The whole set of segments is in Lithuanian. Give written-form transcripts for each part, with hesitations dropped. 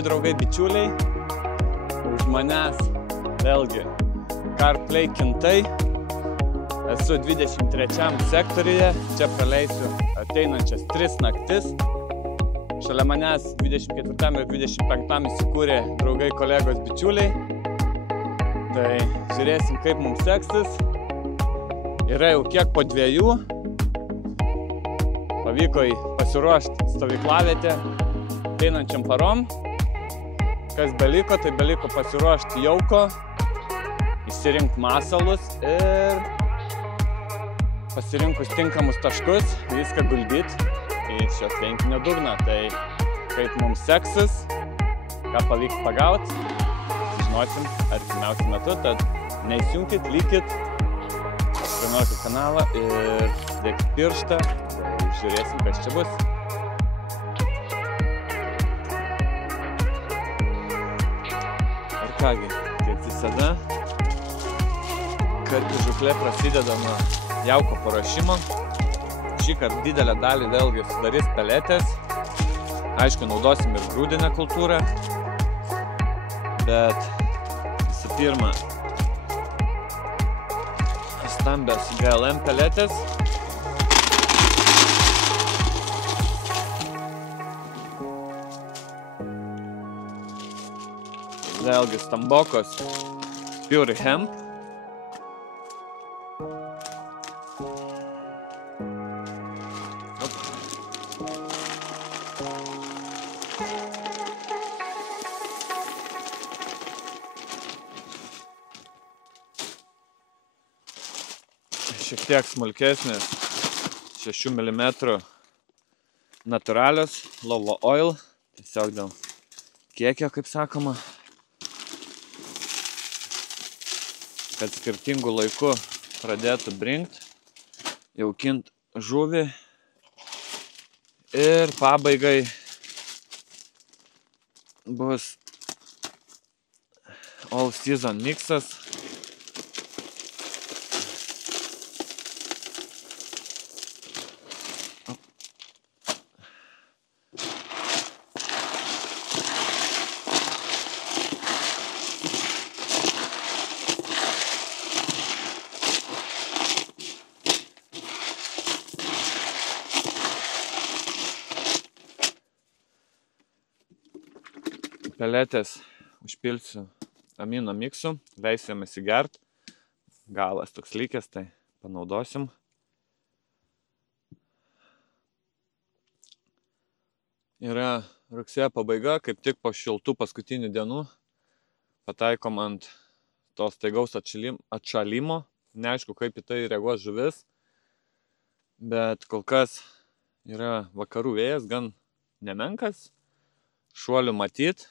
Sveiki draugai, bičiuliai. Už manęs vėlgi CarPlay kintai. Esu 23 sektoriuje. Čia praleisiu ateinančias 3 naktis. Šalia manęs 24 ir 25 įsikūrė draugai, kolegos, bičiuliai. Tai žiūrėsim, kaip mums seksis. Yra jau kiek po 2. Pavyko pasiruošti stovyklavietę ateinančiam parom. Kas beliko, tai beliko pasiruošti jauko, išsirinkti masalus ir pasirinkus tinkamus taškus viską guldyti į šios tvenkinio dugną. Tai kaip mums seksis, ką pavyks pagauti, žinosim artimiausiu metu, tad neįsijunkit, likit, prenumeruokit kanalą ir dėkit pirštą, tai žiūrėsim, kas čia bus. Ir kągi, kaip visada, karpių žūklė prasideda nuo jauko paruošimo. Šįkart didelę dalį vėlgi sudarys peletės. Aišku, naudosim ir grūdinę kultūrą, bet visų pirma stambios GLM peletės. Vėlgi stambokos Pure Hemp. Šiek tiek smulkesnės 6 mm natūralios Lovo Oil, tiesiog dėl kiekio, kaip sakoma, kad skirtingų laikų pradėtų brinkt, jaukint žuvį ir pabaigai bus All Season mixas. Peletės užpilsiu amino miksu, leisiam įsigert. Galas toks likęs, tai panaudosim. Yra rugsėjo pabaiga, kaip tik po šiltų paskutinių dienų pataikom ant to staigaus atšalimo. Neaišku, kaip į tai reaguos žuvis, bet kol kas yra vakarų vėjas, gan nemenkas, šuolių matyt.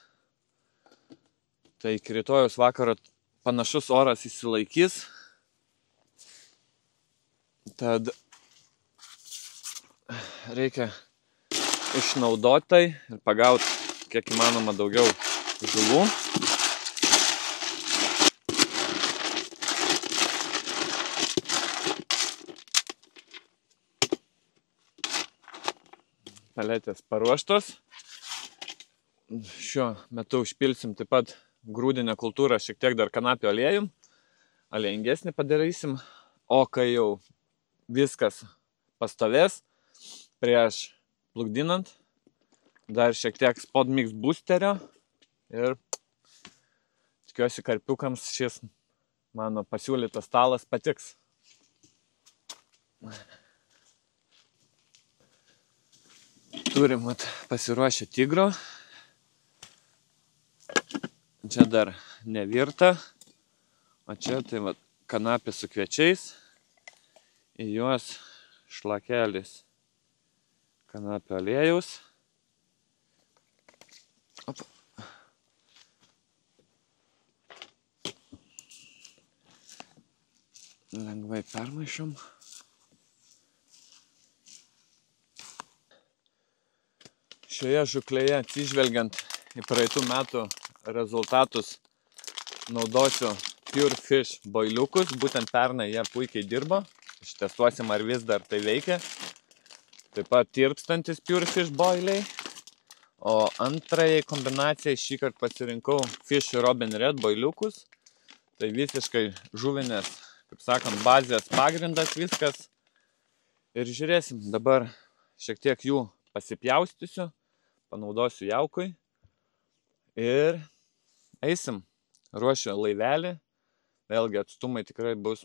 Tai iki rytojaus vakaro panašus oras išsilaikys. Tad reikia išnaudoti tai ir pagauti kiek įmanoma daugiau žuvų. Peletės paruoštos. Šiuo metu užpilsim taip pat grūdinę kultūrą, šiek tiek dar kanapių aliejum, aliejingesnį padarysim, o kai jau viskas pastovės, prieš plukdinant, dar šiek tiek Spodmix boosterio ir tikiuosi karpiukams šis mano pasiūlytas stalas patiks. Turim pasiruošę tigro. Čia dar nevirta, o čia tai kanapė su kviečiais, į juos šlakelis kanapio aliejaus. Opa. Lengvai permaišom. Šioje žūklėje, atsižvelgiant į praeitų metų rezultatus, naudosiu Pure Fish boiliukus. Būtent pernai jie puikiai dirbo. Ištestuosim, ar vis dar tai veikia. Taip pat tirpstantis Pure Fish boiliai. O antrajai kombinacijai šįkart pasirinkau Fish Robin Red boiliukus. Tai visiškai žuvinės, kaip sakant, bazės pagrindas viskas. Ir žiūrėsim, dabar šiek tiek jų pasipjaustysiu, panaudosiu jaukui. Ir eisim, ruošiu laivelį. Vėlgi atstumai tikrai bus,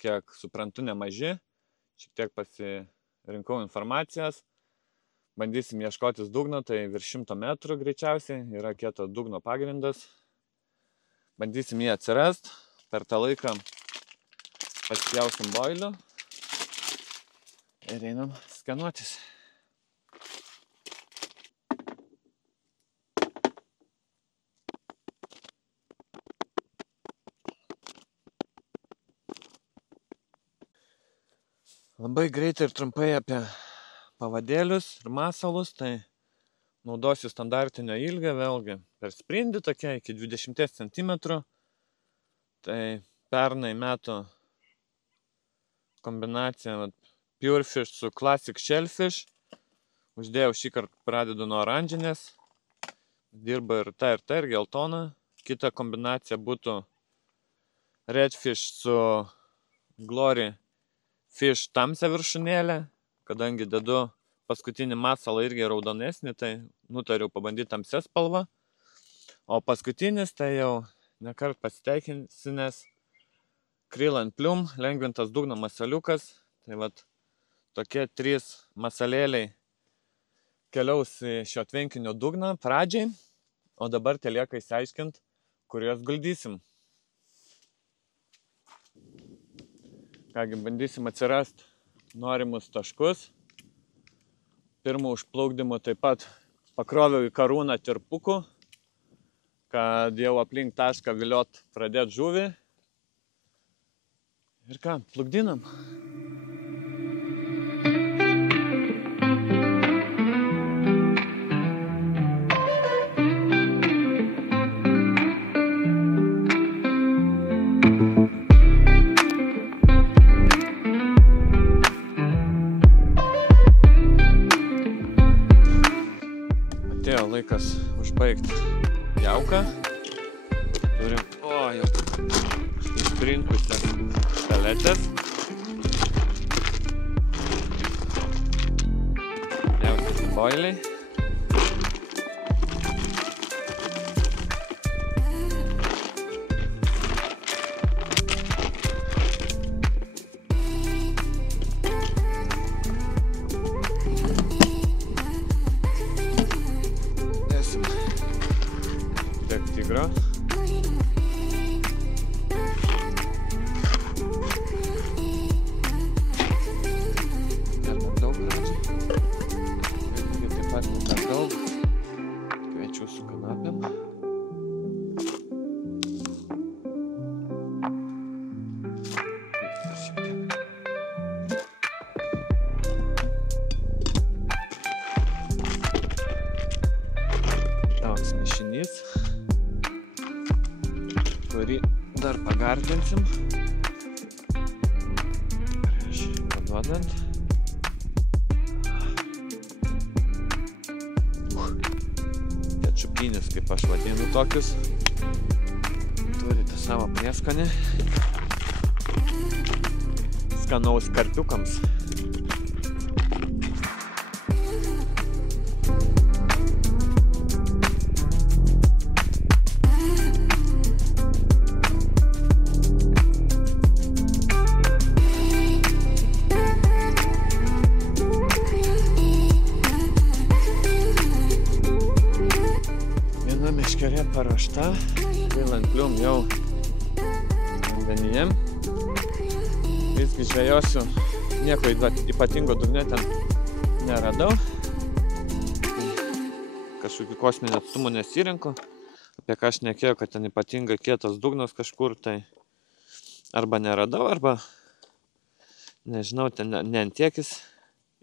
kiek suprantu, nemaži. Šiek tiek pasirinkau informacijas. Bandysim ieškotis dugno, tai virš 100 metrų greičiausiai yra kieto dugno pagrindas. Bandysim jį atsirast. Per tą laiką pasipjausim boilių. Ir einam skenuotis. Labai greitai ir trumpai apie pavadėlius ir masalus, tai naudosiu standartinio ilgio, vėlgi per sprindį tokia iki 20 cm. Tai pernai metų kombinacija Pure Fish su Classic Shellfish. Uždėjau šįkart pradedu nuo oranžinės. Dirba ir ta, ir geltona. Kita kombinacija būtų Redfish su Glory Fish tamsia viršūnėlė. Kadangi dedu paskutinį masalą irgi raudonesnį, tai nutariau pabandyti tamsią spalvą. O paskutinis tai jau nekart pasiteikinsinės Krill and Plume, lengvintas dugno masaliukas. Tai vat tokie 3 masalėliai keliaus į šio tvenkinio dugną pradžiai. O dabar telieka išsiaiškinti, kur juos guldysim. Kągi, bandysim atsirast norimus taškus. Pirmų užplaukdymų taip pat pakroviau į karūną tirpukų, kad jau aplink tašką viliot pradėt žuvį. Ir ką, plukdinam. Atėjo laikas užbaigti jauką. Turim, jau išbrinkusias peletės. Jaučiasi boiliai. Tigro. Dar per daug gražiai. Ir taip pat ne per daug. Kviečiu su kanapėm. Toks mišinys, kurį dar pagardinsim prieš paduodant. Kečupinis, kaip aš vadinu tokius, turite savo prieskonį. Skanaus karpiukams. Meškerė paruošta, Krill and Plume jau vandenyje. Visgi žvejosiu, nieko ypatingo dugne ten neradau. Kažkokių kosminių atstumų nesirinko. Apie ką aš šnekėjau, kad ten ypatingai kietas dugnas kažkur, tai arba neradau, arba nežinau, ten ne ant tiek jis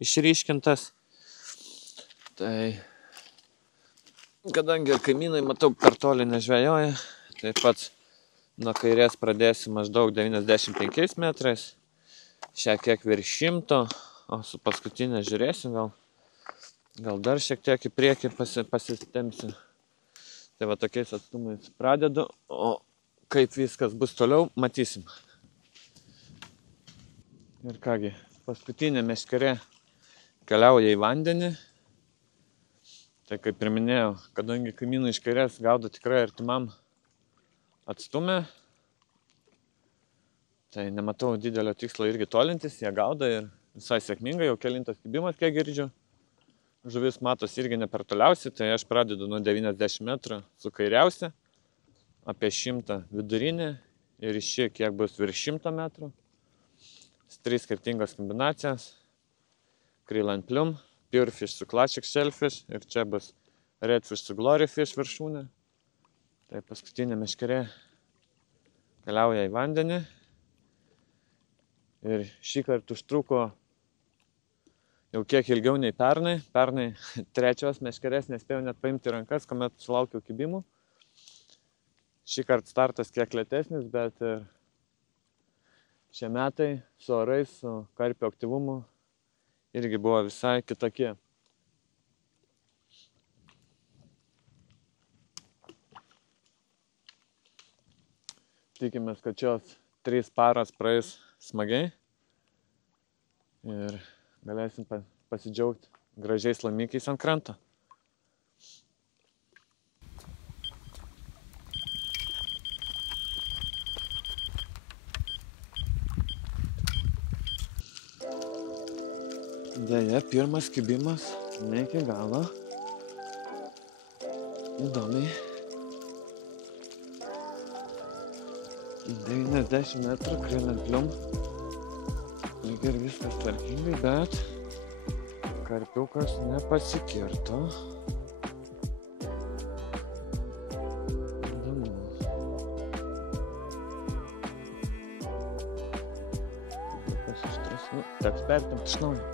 išryškintas. Tai kadangi kaimynai, matau, per toli nežvejoja, tai pats nuo kairės pradėsiu maždaug 95 metrais, šiek tiek virš 100, o su paskutinė žiūrėsiu, gal Gal dar šiek tiek į priekį pasistemsiu. Tai va tokiais atstumais pradedu, o kaip viskas bus toliau, matysim. Ir kągi, paskutinė meškerė keliauja į vandenį. Tai kaip ir minėjau, kadangi kaimynų iš kairės gaudo tikrai artimam atstume, tai nematau didelio tikslo irgi tolintis, jie gaudo ir visai sėkmingai, jau kelintas kibimas, kiek girdžiu. Žuvis matos irgi ne per toliausiai, tai aš pradedu nuo 90 metrų su kairiausia, apie 100 vidurinė ir iš čia kiek bus virš 100 metrų. 3 skirtingos kombinacijos, krill and plum, pure fish su classic shellfish ir čia bus redfish su glory fish viršūnė. Tai paskutinė meškerė keliauja į vandenį. Ir šį kartą užtruko jau kiek ilgiau nei pernai. Pernai 3 meškerės nespėjau net paimti rankas, kuomet sulaukiau kibimų. Šį kartą startas kiek lėtesnis, bet šie metai su orais, su karpio aktyvumu irgi buvo visai kitokie. Tikimės, kad šios 3 paros praeis smagiai ir galėsim pasidžiaugti gražiais laimikiais ant kranto. Deja, pirmas kibimas ne iki galo. Įdomiai. 90 metrų krill and plum. Lyg ir viskas tvarkingai, bet karpiukas nepasikirto. Įdomu. Kas ištras? Teks pertimti iš naujo.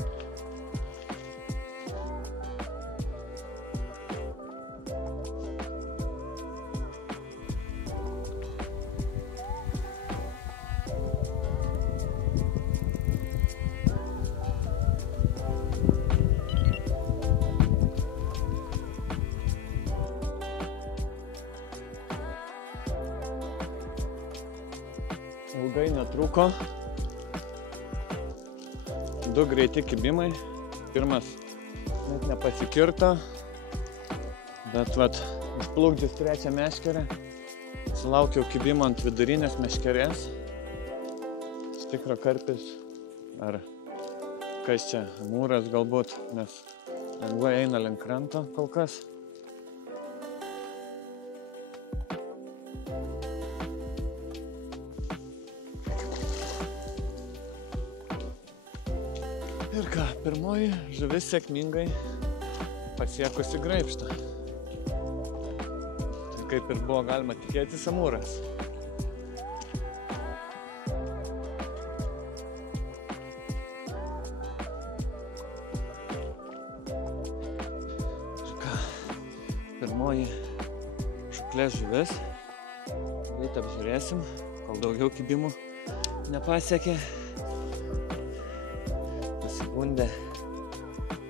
Ilgai netruko. 2 greiti kibimai. Pirmas net nepasikirto. Bet vat, užplukdžius 3 meškerę, sulaukiau kibimo ant vidurinės meškerės. Iš tikro karpis, ar kas čia, amūras galbūt, nes lengvai eina link kranto kol kas. Ir ką, pirmoji žuvis sėkmingai pasiekusi graibštą. Tai kaip ir buvo galima tikėtis, amūras. Ir ką, pirmoji žuklės žuvis. Greit apžiūrėsim, kol daugiau kibimų nepasiekė. Pasigundė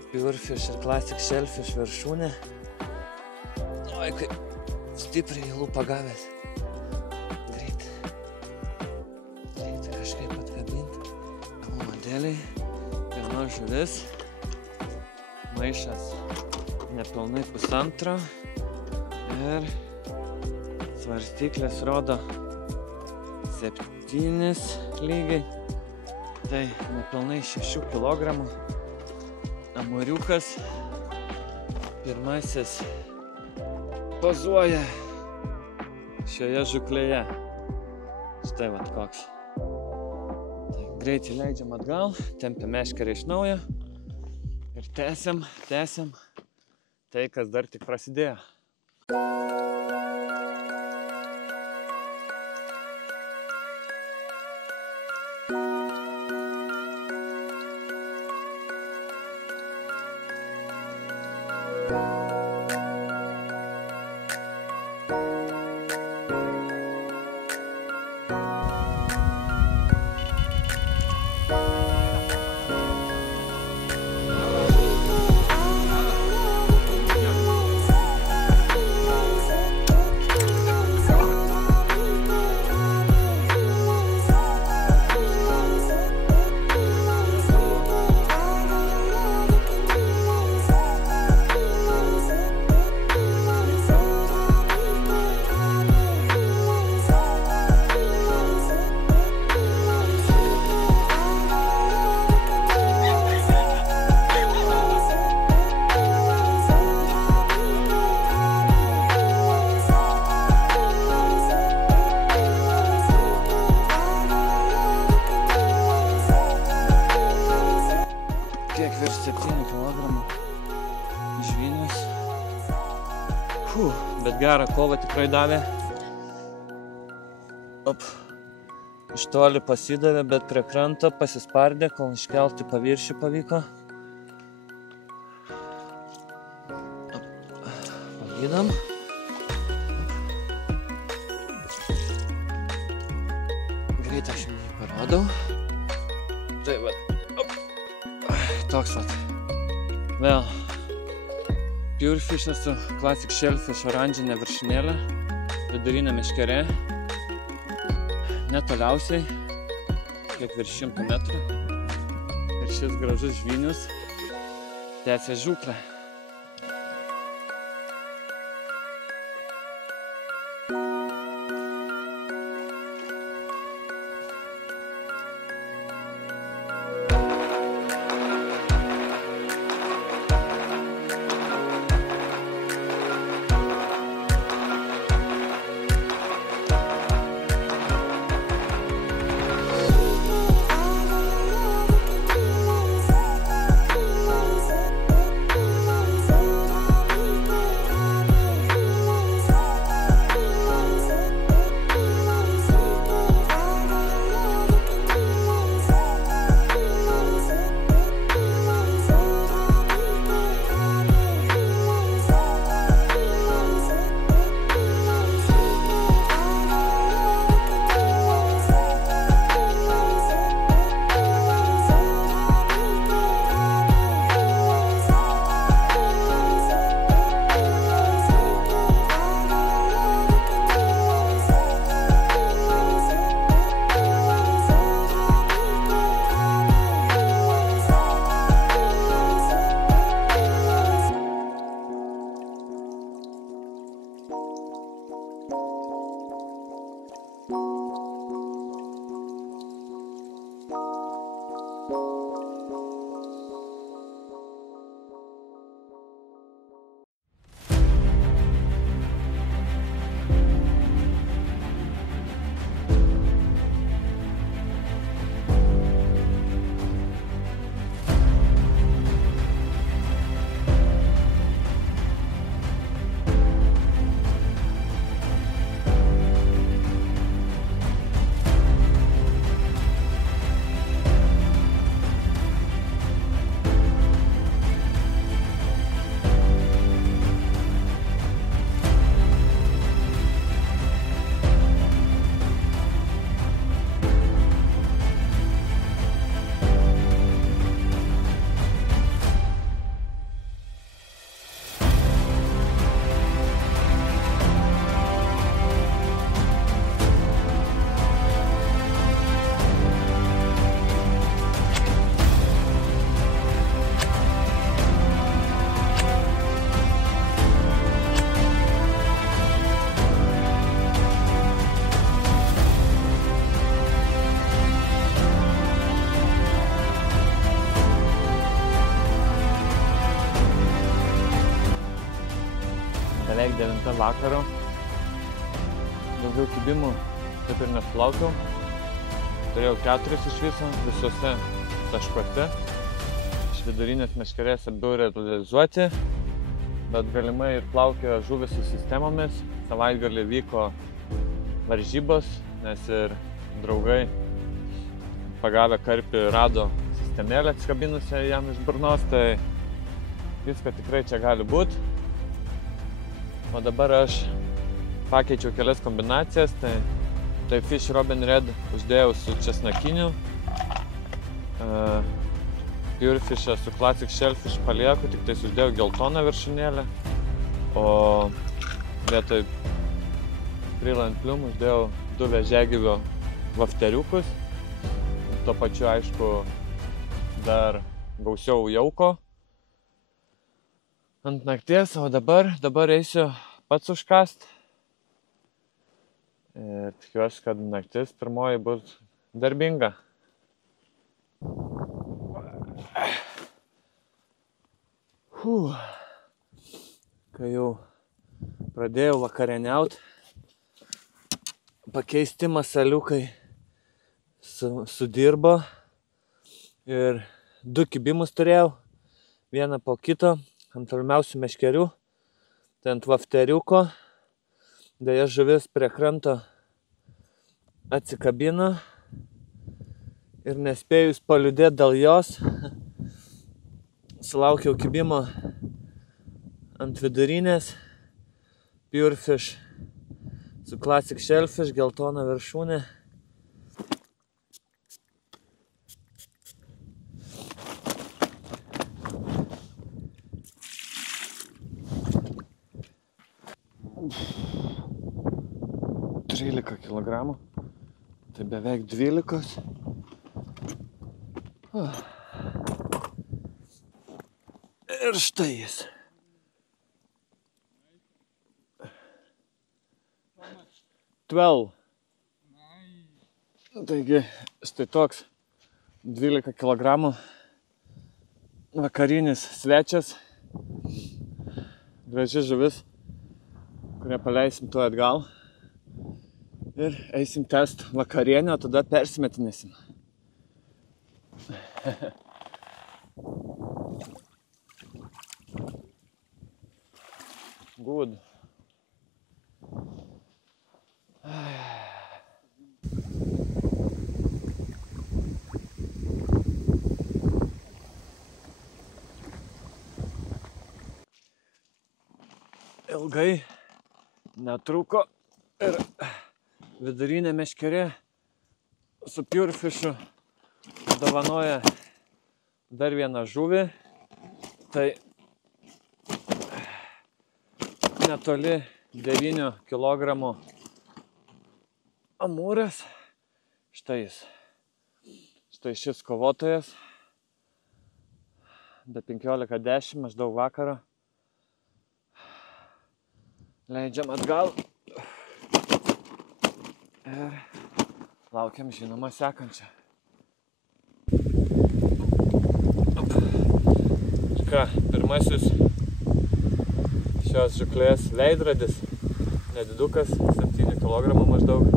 pure fish ir classic shellfish viršūnė. Oi, kaip stipriai lūpą gavęs. Greit kažkaip atkabinti. Modeliai, pirma žuvis. Maišas nepilnai 1,5. Ir svarstyklės rodo 7 lygiai. Tai nepilnai 6 kg. Amūriukas pirmasis pozuoja šioje žuklėje. Štai vat koks. Tai greit įleidžiam atgal, tempiam meškerę iš naujo ir tęsiam tai, kas dar tik prasidėjo. gerą kovą tikrai davė. Op. Iš toli pasidavė, bet prie kranto pasispardė, kol iškelti paviršių pavyko. Palydam. Greit aš jums jį parodau. Tai va. Toks vat. Vėl. Purefish'as su Classic Shellfish oranžinė viršūnėlė. Vidurinė meškerė. Netoliausiai. Kiek virš 100 metrų. Ir šis gražus žvynius tęsia žūklę. beveik 9 vakaro. Daugiau kibimų taip ir nesulaukiau. Turėjau 4 iš viso, visuose taškuose. Iš vidurinės meškerės abu realizuoti, bet galimai ir plaukė žuvis su sistemomis. Savaitgalį vyko varžybos, nes ir draugai pagavę karpį rado sistemėlę atskabinusią jam iš burnos, tai viską tikrai čia gali būti. O dabar aš pakeičiau kelias kombinacijas, tai Fish Robin Red uždėjau su česnakiniu, Purefish'ą su Classic Shellfish palieku, tik tais uždėjau geltoną viršūnėlę, o vietoj Brilliant Plume uždėjau 2 vėžiagyvio vafteriukus. Tuo pačiu, aišku, dar gausiau jauko ant nakties, o dabar eisiu pats užkast. Ir tikiuosi, kad naktis pirmoji bus darbinga. Kai jau pradėjau vakarieniaut, pakeisti masaliukai sudirbo ir 2 kibimus turėjau, vieną po kito, ant tolimiausių meškerių, tai ant vafteriuko Deja, žuvis prie kranto atsikabino ir nespėjus paliudėti dėl jos, sulaukiau kibimo ant vidurinės Pure Fish su Classic Shellfish, geltona viršūnė. $13 kilogramų, tai beveik 12. Ir štai jis. Taigi, štai toks 12 kilogramų vakarinis svečias. Graži žuvis, kurią paleisim tuo atgal. Ir eisim test vakarienę, o tada persimetinėsim. Good. Ilgai netruko ir vidurinė meškerė su Pure Fishu dovanoja dar vieną žuvį. Tai netoli 9 kilogramų amūras. Štai jis. Štai šis kovotojas. Be 15:10 maždaug vakaro. Leidžiam atgal. Ir laukiam, žinoma, sekančią. Ką, pirmasis šios žuklės veidrodis, nedidukas, 7 kg maždaug.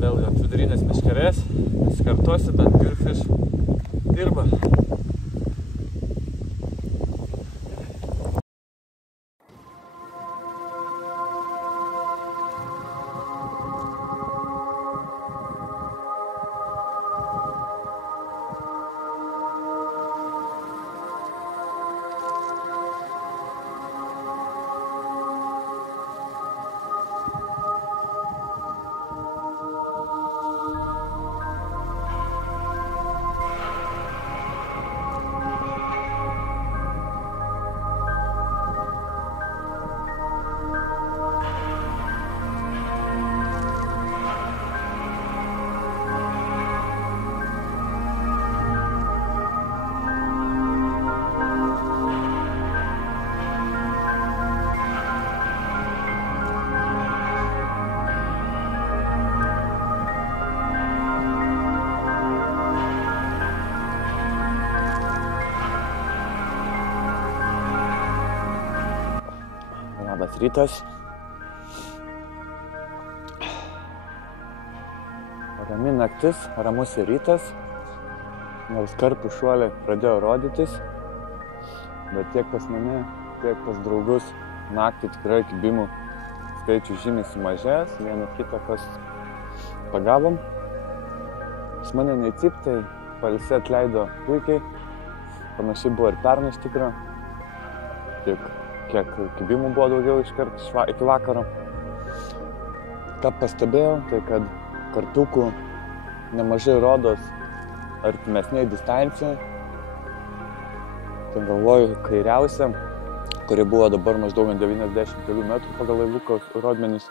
Vėl ant vidurinės meškerės, nesikartosiu, bet Pure Fish dirba. Labas rytas. Rami naktis, ramus rytas. Nors karpų šuoliai pradėjo rodytis, bet tiek pas mane, tiek pas draugus naktį tikrai kibimų skaičių žymiai sumažėjęs. Vieną kitą kas pagavom. Pas mane neįcip, tai pailsėt leido puikiai. Panašiai buvo ir pernai iš tikro. Kiek kibimų buvo daugiau iškart iki vakaro. Ką pastebėjau, tai kad karpiukų nemažai rodos artimesniai distancijai. Tai galvoju, kairiausia, kuri buvo dabar maždaug 90 km pagal laivuko rodmenis.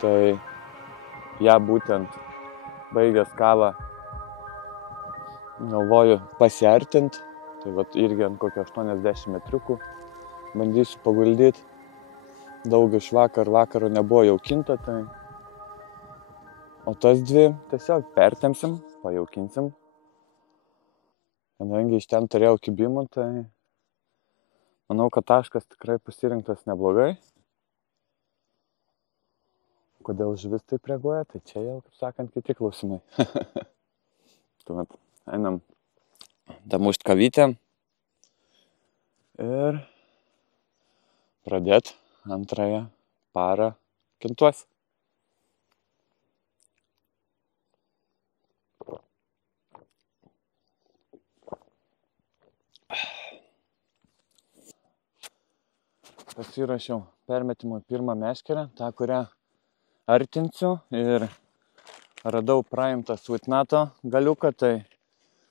Tai ją būtent baigęs kavą galvoju pasiartint. Tai vat irgi ant kokio 80 metriukų bandysiu paguldyti. Daug iš vakaro nebuvo jaukinta, tai... O tas dvi tiesiog pertempsim, pajaukinsim. Kadangi iš ten turėjau kibimų, tai manau, kad taškas tikrai pasirinktas neblogai. Kodėl žuvis taip reaguoja, tai čia jau, kaip sakant, kiti klausimai. Tuomet einam damušt kavytę ir pradėt antrąją parą kintuosi. Pasirašiau permetimui pirmą meškerę, tą, kurią artinsiu, ir radau praimtą Sweetnuto galiuką, tai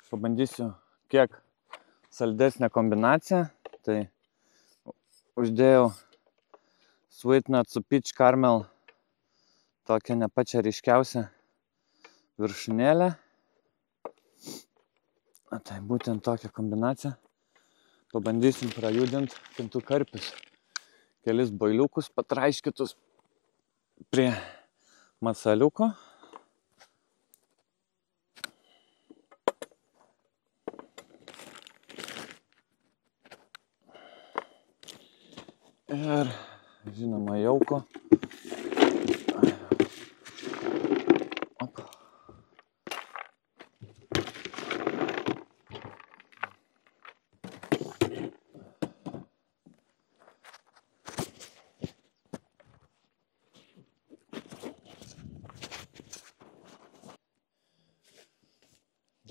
pabandysiu kiek saldesnę kombinaciją. Tai uždėjau Sweetnut su Peach Caramel, tokią ne pačią ryškiausią viršūnėlę. Tai būtent tokią kombinaciją. Pabandysim prajudinti kintų karpius. Kelis boiliukus patraiškytus prie masaliuko. Ir, žinoma, jauko.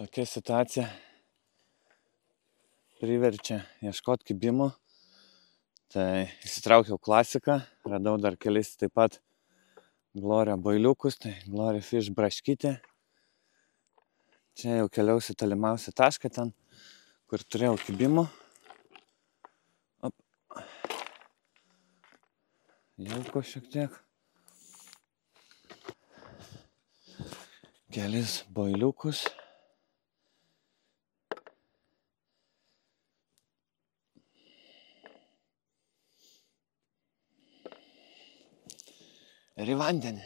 Tokia situacija priverčia ieškoti kibimų. Tai įsitraukiau klasiką, radau dar kelis taip pat Gloria boiliukus, tai Gloria Fish braškytė. Čia jau keliausiu tolimiausią tašką ten, kur turėjau kibimų. Jauko šiek tiek. Kelis boiliukus. Ir į vandenį.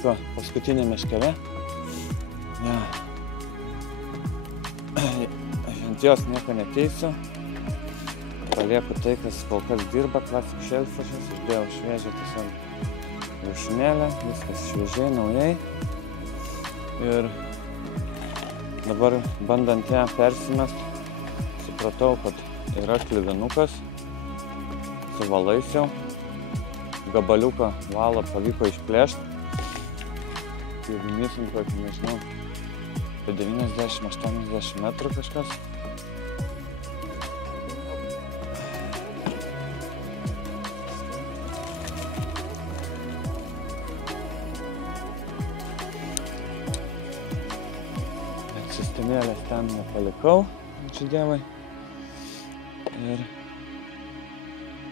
Liko paskutinė meškerė. Ja. Ant jos nieko neteisiu. Palieku tai, kas kol kas dirba, Classic Shellfishes. Uždėjau šviežią tiesiog viršūnėlę, viskas šviežiai, naujai. Ir dabar bandant ją persimest, supratau, kad yra kliuvinukas su valais jau. Gabaliuką valą pavyko išplėšti. Kliuvinysim kokį, nežinau, apie 90-80 metrų kažkas. Bet sistemėlės ten nepalikau, ačiū Dievui. Ir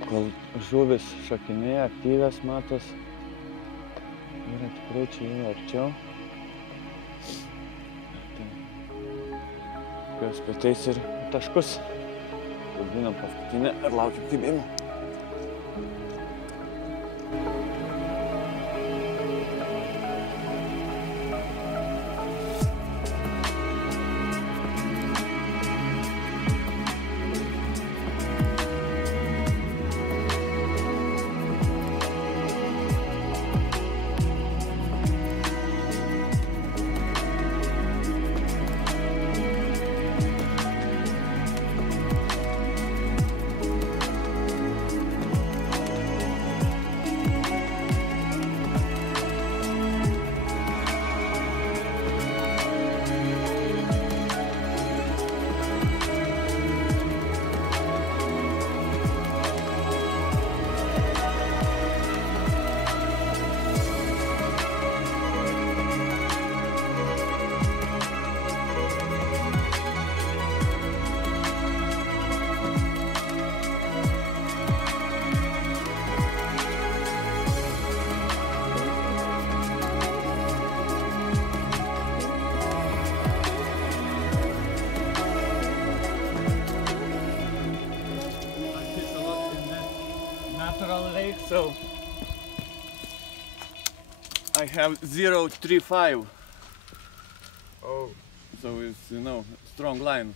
kol žuvis šokinėja, aktyvios matos, yra tikrai čia jau arčiau. Jos pateis ir taškus. Vadinam paskutinę ir laukiam kibimų. So I have 0.35. Oh. So it's, you know, strong line.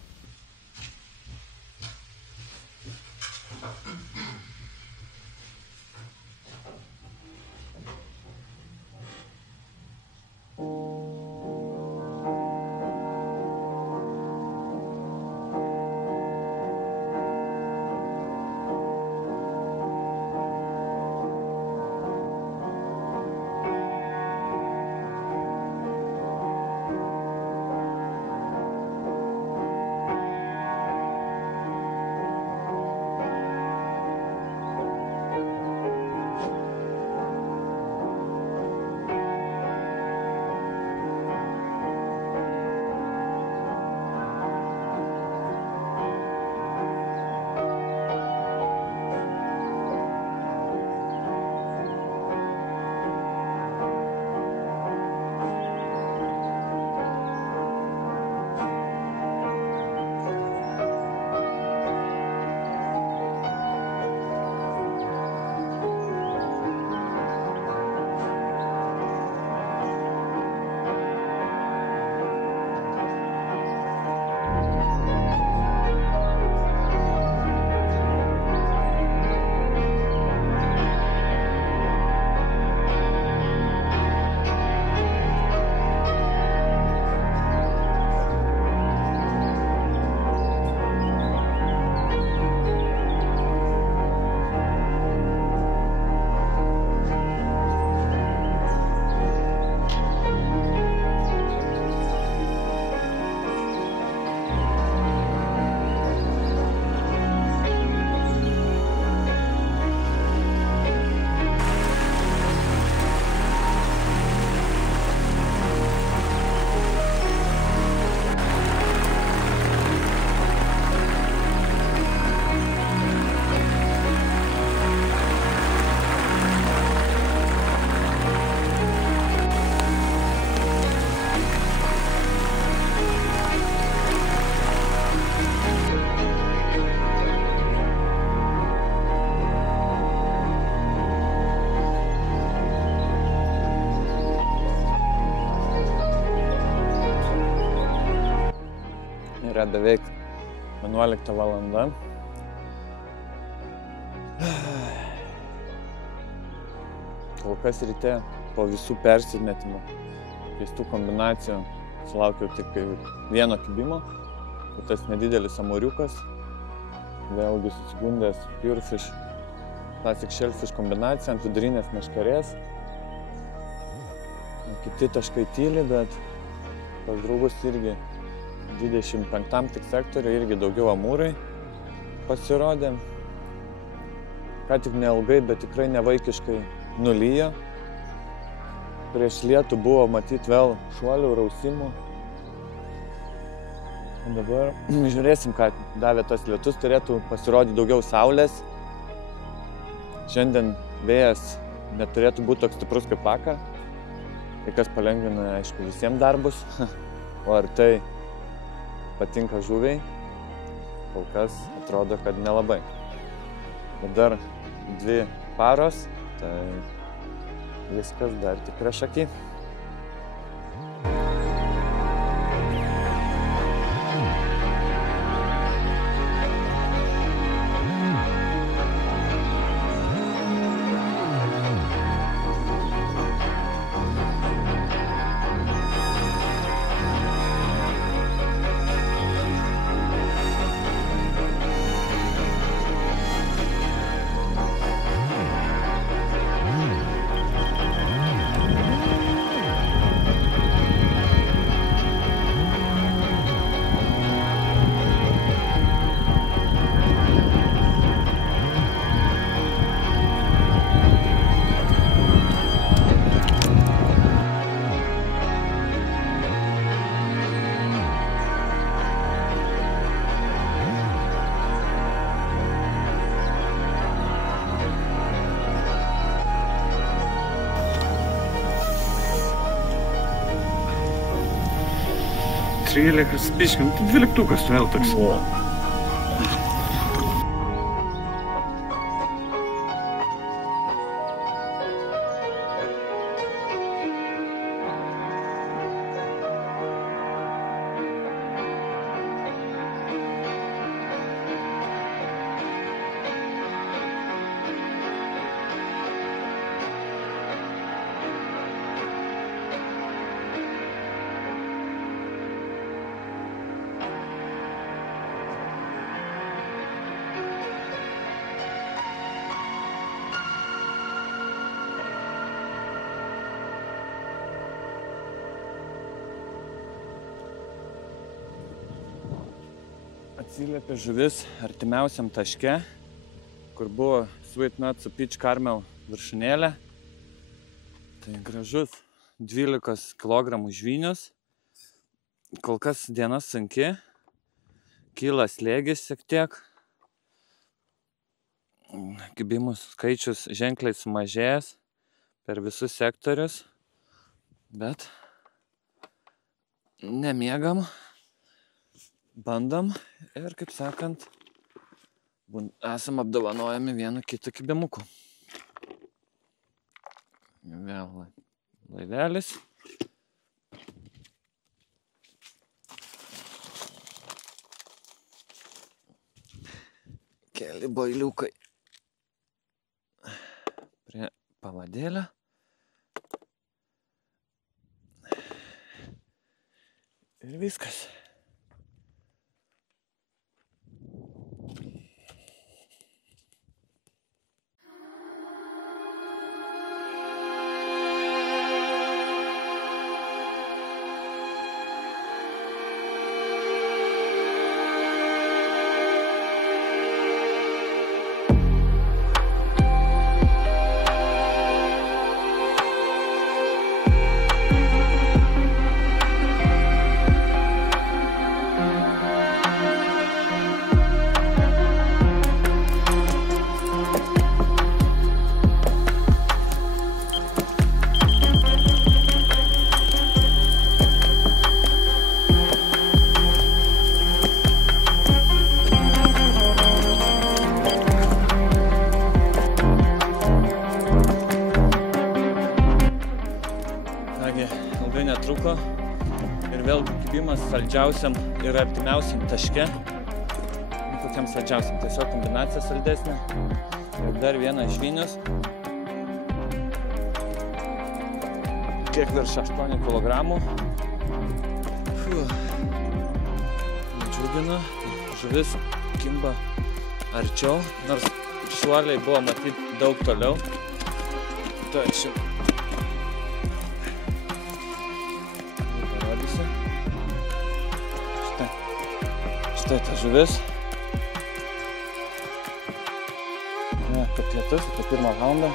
Yra beveik 11 valanda. Kol kas ryte po visų persimetimų, keistų kombinacijų, sulaukiau tik vieno kibimo. Tas nedidelis amoriukas, vėlgi susigundęs Purefish Classic Shellfish kombinacija ant vidurinės meškerės. Kiti taškai tyli, bet pas draugus irgi 25 tik sektoriui irgi daugiau amūrai pasirodė. Ką tik neilgai, bet tikrai nevaikiškai nulyjo. Prieš lietų buvo matyti vėl šuolių, rausimų. Dabar žiūrėsim, ką davė tas lietus, turėtų pasirodyti daugiau saulės. Šiandien vėjas neturėtų būti toks stiprus kaip vakar. Tai kas palengvina, aišku, visiems darbus. O ar tai patinka žuviai? Kol kas atrodo, kad nelabai. Bet dar 2 paros, tai viskas dar tik priešaky. Trylėkas, biškim, 12 vėl toks. Atsiliepė žuvis artimiausiam taške, kur buvo Sweet Nuts Peach Caramel viršūnėlė. Tai gražus 12 kg žvynius. Kol kas diena sunki, kyla slėgis šiek tiek. Kibimų skaičius ženkliai sumažėjęs per visus sektorius, bet nemiegam, bandom ir, kaip sakant, esam apdovanojami vienu kitu kibimuku. Vėl laivelis. Keli boiliukai prie pavadėlio. Ir viskas. Ilgai netruko ir vėlgi kibimas saldžiausiam ir artimiausiam taške. Kokiam saldžiausiam, tiesiog kombinacija saldesnė. Ir dar vienas žvynius. Kiek virš 8 kg. Džiugina, žuvis kimba arčiau, nors šuoliai buvo matyti daug toliau. Tačiau štai ta žuvis. Apie pietus, apie 1 valandą.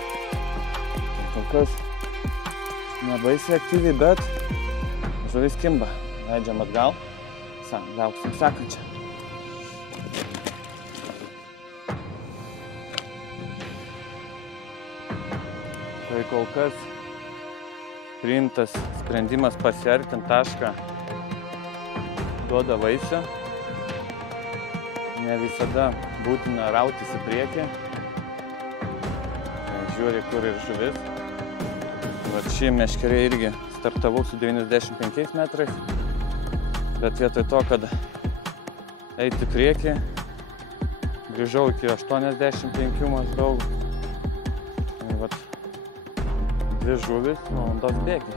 Kol kas nebaisiai aktyviai, bet žuvis kimba. Leidžiam atgal. Lauksim sekančią. Tai kol kas priimtas sprendimas pasiartinti tašką duoda vaisių. Ne visada būtina rautis į priekį. Žiūri, kur ir žuvis. Vat šį meškerį irgi startavau su 95 metrais. Bet vietoj to, kad eiti į priekį, grįžau iki 85 maždaug. Vat 2 žuvis valandos bėgi.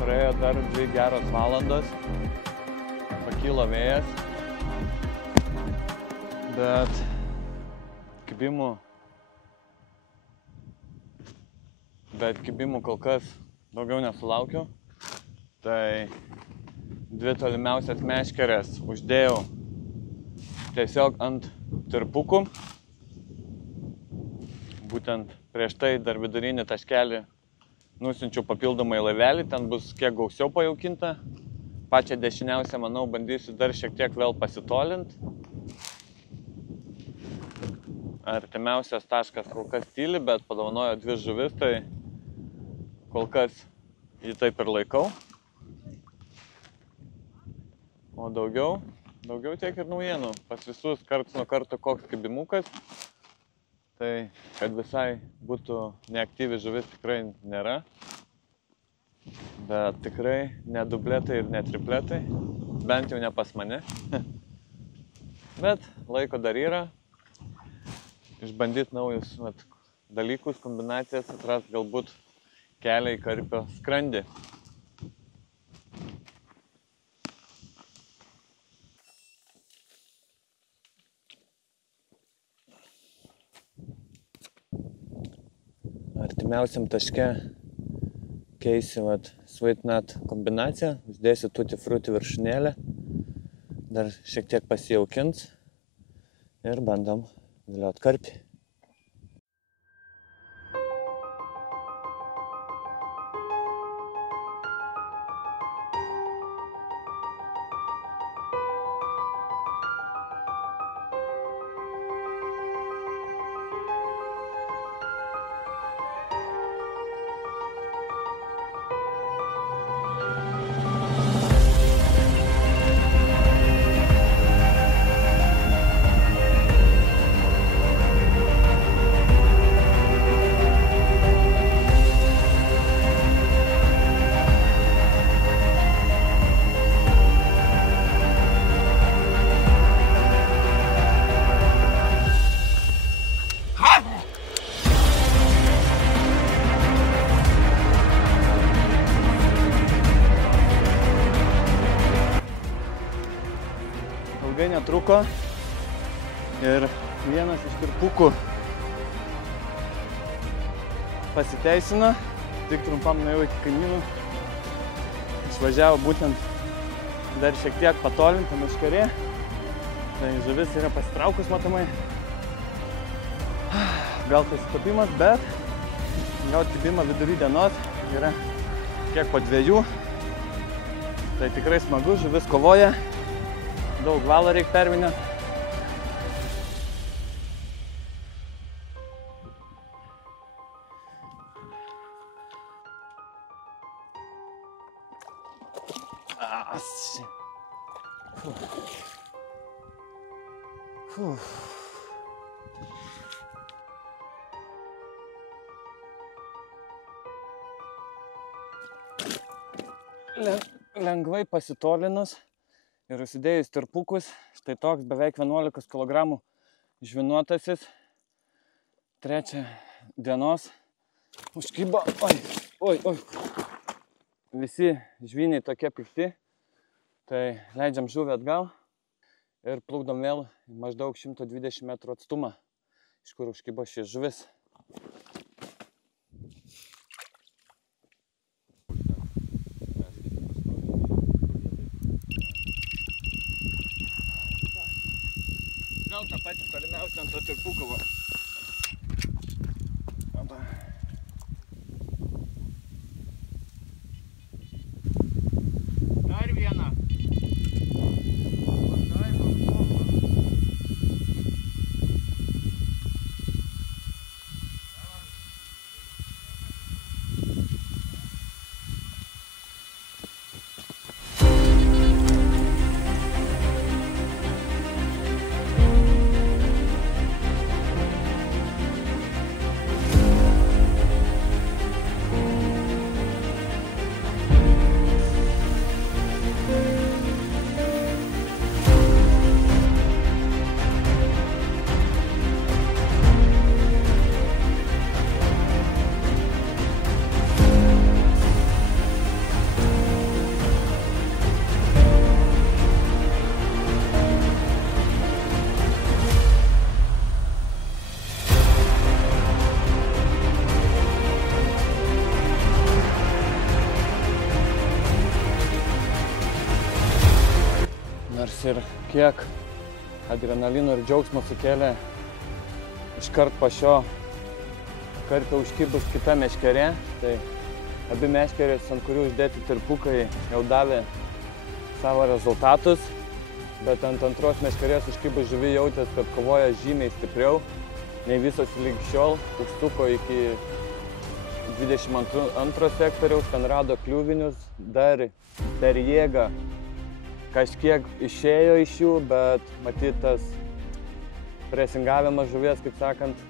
Praėjo dar 2 geros valandos, pakilo vėjas, bet kibimų kol kas daugiau nesulaukiu. Tai 2 tolimiausias meškeres uždėjau tiesiog ant tirpukų. Būtent prieš tai dar vidurinį taškelį nusiunčiau papildomai laivelį, ten bus kiek gausiau pajaukinta. Pačią dešiniausią, manau, bandysiu dar šiek tiek vėl pasitolinti. Artimiausias taškas kol kas tyli, bet padovanojo 2 žuvis, tai kol kas jį taip ir laikau. O daugiau tiek ir naujienų. Pas visus karts nuo karto koks kibimukas. Tai, kad visai būtų neaktyvi žuvis, tikrai nėra. bet tikrai ne dubletai ir ne tripletai, bent jau ne pas mane. Bet laiko dar yra, išbandyti naujus dalykus, kombinacijas, atrast galbūt kelią į karpio skrandį. Artimiausiam taške keisi Sweet Nut kombinaciją, uždėsi Tutti Frutti viršūnėlę, dar šiek tiek pasijaukins ir bandom viliot karpį. Ilgai netruko ir vienas iš tirpukų pasiteisino, tik trumpam nuėjau iki kaimynų, išvažiavo būtent dar šiek tiek patolinta meškerė, tai žuvis yra pasitraukus matomai, gal pasitapimas, bet gauti kibimą vidury dienos yra kiek po 2, tai tikrai smagu, žuvis kovoja. Daug valo reikia pervinę. Lengvai pasitolinus ir užsidėjus tirpukus, štai toks beveik 11 kg žvynuotasis, 3 dienos užkibo, oi, visi žvyniai tokie pikti, tai leidžiam žuvį atgal ir plukdom vėl maždaug 120 metrų atstumą, iš kur užkibo šis žuvis. Gal tą patį tolimiausią ant to tirpuko va. Dar vieną. Ir kiek adrenalino ir džiaugsmo sukėlė iškart po šio karpio užkibus kita meškerė. Tai abi meškerės, ant kurių uždėti tirpukai, jau davė savo rezultatus, bet ant antros meškerės užkibus žuvį jautės, kad kovoja žymiai stipriau nei visos lygi šiol. Užsuko iki 22 sektoriaus, ten rado kliuvinius, dar per jėgą kažkiek išėjo iš jų, bet matyt tas presingavimas žuvies, kaip sakant,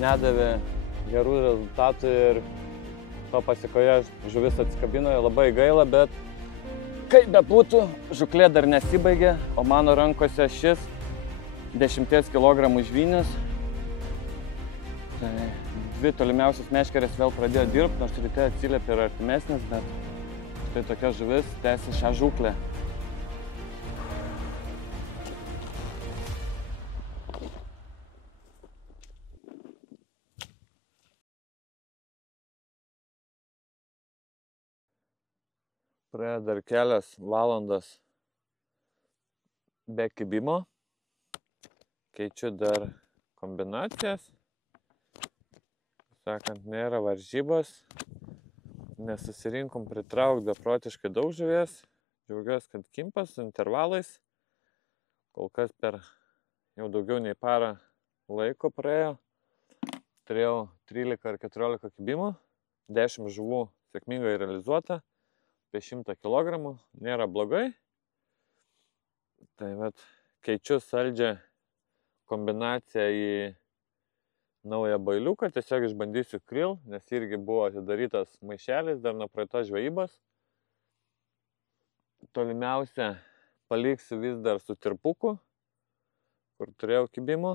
nedavė gerų rezultatų ir To pasikoje žuvis atsikabino, labai gaila, bet kaip bebūtų, žuklė dar nesibaigė, o mano rankose šis 10 kg žvynis. Tai 2 tolimiausios meškerės vėl pradėjo dirbti, nors ryte atsiliepė ir artimesnis, bet štai tokia žuvis tęsia šią žuklę. Praėjo dar kelias valandas be kibimo. Keičiu dar kombinacijas. Sakant, nėra varžybos. Nesusirinkom pritraukti beprotiškai daug žuvies. Džiaugiuosi, kad kimpas su intervalais. Kol kas per jau daugiau nei parą laiko praėjo. Turėjau 13 ar 14 kibimų. 10 žuvų sėkmingai realizuota. Apie 100 kg, nėra blogai. Tai vat keičiu saldžią kombinaciją į naują bailiuką, tiesiog išbandysiu krill, nes irgi buvo atidarytas maišelis dar nuo praeitos žvejybos. Tolimiausia paliksiu vis dar su tirpuku, kur turėjau kibimų.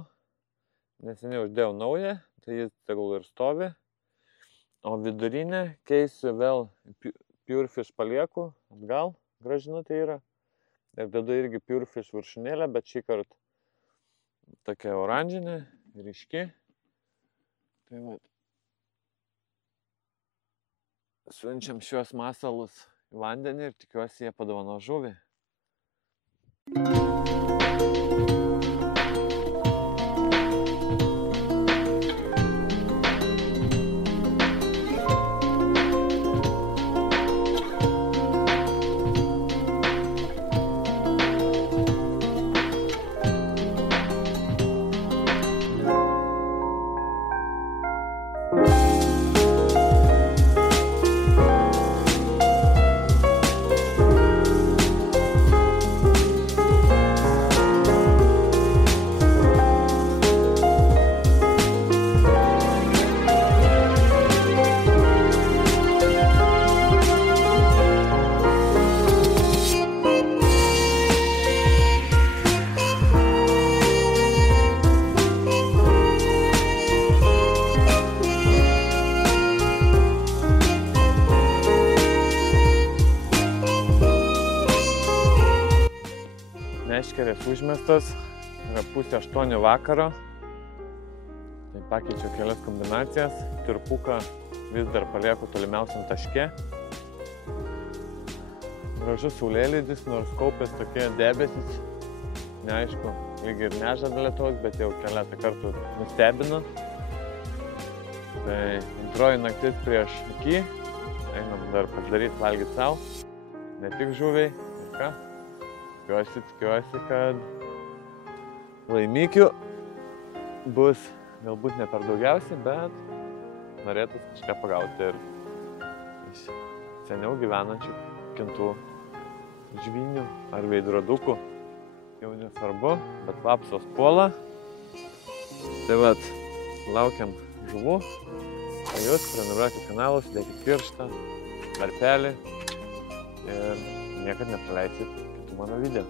Neseniai uždėjau naują, tai jis tegul ir stovi. O vidurinę keisiu vėl Purefish palieku, atgal gražinu tai yra. Ir dedu irgi Purefish viršūnėlę, bet šį kartą tokia oranžinė, ryški. Tai va. Siunčiam šiuos masalus į vandenį ir tikiuosi jie padovano žuvį. Meškerės užmestas, yra 7:30 vakaro. Tai pakeičiau kelias kombinacijas. Tirpuką vis dar palieku tolimiausiam taške. Gražus saulėlydis, nors kaupės tokie debesis. Neaišku, lyg ir nežada lietaus, bet jau keletą kartų nustebino. Tai antroji naktis prieš iki. Einam dar pasidaryti valgyti savo. Ne tik žuviai. Ir ką? Tikiuosi, kad laimikių bus galbūt ne per daugiausiai, bet norėtus kažką pagauti ir iš seniau gyvenančių kintų žvynių ar veidrodukų. Jau nesvarbu, bet vapsos puola. Tai vat, laukiam žuvų. O jūs prenumeruokite kanalus, dėkit pirštą, varpelį ir niekad nepraleisit mano video.